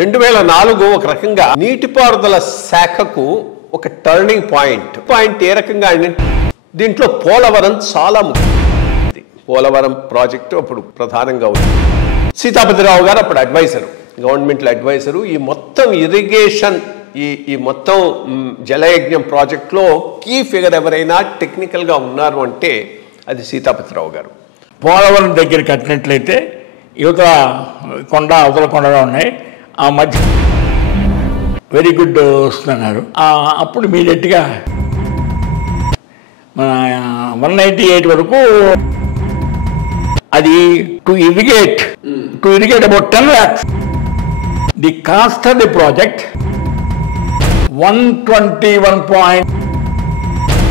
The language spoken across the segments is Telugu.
2004 ఒక రకంగా నీటిపారుదల శాఖకు ఒక టర్నింగ్ పాయింట్ ఏ రకంగా దీంట్లో పోలవరం చాలా ముఖ్యమైనది. పోలవరం ప్రాజెక్టు అప్పుడు ప్రధానంగా ఉంది. సీతాపతిరావు గారు అప్పుడు గవర్నమెంట్లో అడ్వైజరు. ఈ మొత్తం ఇరిగేషన్ ఈ మొత్తం జలయజ్ఞం ప్రాజెక్టులో కీ ఫిగర్ ఎవరైనా టెక్నికల్గా ఉన్నారు అంటే అది సీతాపతిరావు గారు. పోలవరం దగ్గర కట్టినట్లయితే యువతల కొండ అవతల కొండగా ఉన్నాయి, ఆ మధ్య వెరీ గుడ్ వస్తున్నారు. అప్పుడు ఇమీడియట్గా మన 198 వరకు అది to irrigate about 10 lakhs. The cost of the project 121.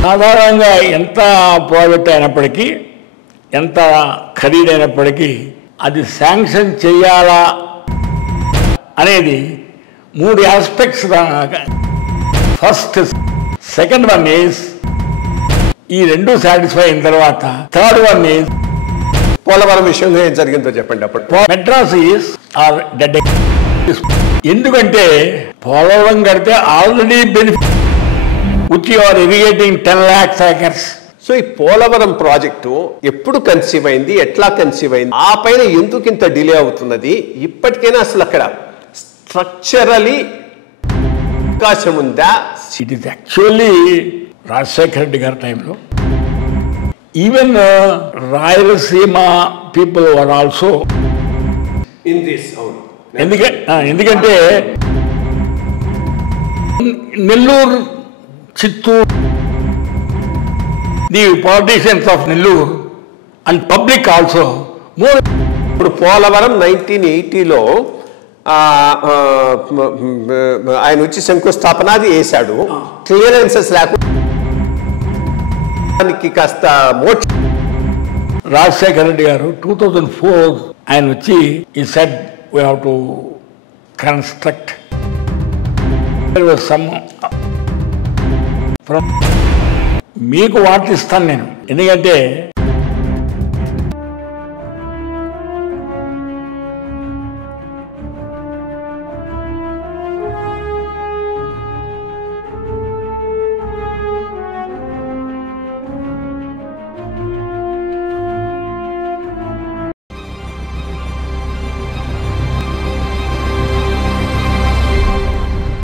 సాధారణంగా ఎంత ప్రాజెక్ట్ అయినప్పటికీ, ఎంత ఖరీదైనప్పటికీ అది శాంక్షన్ చేయాలా అనేది 3 aspects. First, second one is ఈ 2 సాటిస్ఫై అయిన తర్వాత థర్డ్ వన్ ఈజ్ పోలవరం విషయంలో ఏం జరిగిందో చెప్పండి. అప్పుడు మెడ్రాస్ ఈజ్ ఆర్ డెడ్. ఎందుకంటే పోలవరం కడితే already benefit with you are irrigating 10 lakhs acres. So ఈ పోలవరం ప్రాజెక్టు ఎప్పుడు కన్సీవ్ అయింది, ఎట్లా కన్సీవ్ అయింది, ఆ పైన ఎందుకు ఇంత డిలే అవుతున్నది, ఇప్పటికైనా అసలు అక్కడ స్ట్రక్చరలీ అవకాశం ఉందా? It is actually Rajasekhara Reddy గారి టైంలో even Rayalaseema people were also in this. ఎందుకంటే Nellore, Chittoor, the politicians of Nellore and public also more. ఇప్పుడు పోలవరం 1980లో ఆయన వచ్చి శంకుస్థాపన అది వేశాడు. క్లియరెన్సెస్ లేకుండా కాస్త రాజశేఖర రెడ్డి గారు 2004 ఆయన వచ్చి ఈ said we have to construct some మీకు వాటిస్తాను నేను, ఎందుకంటే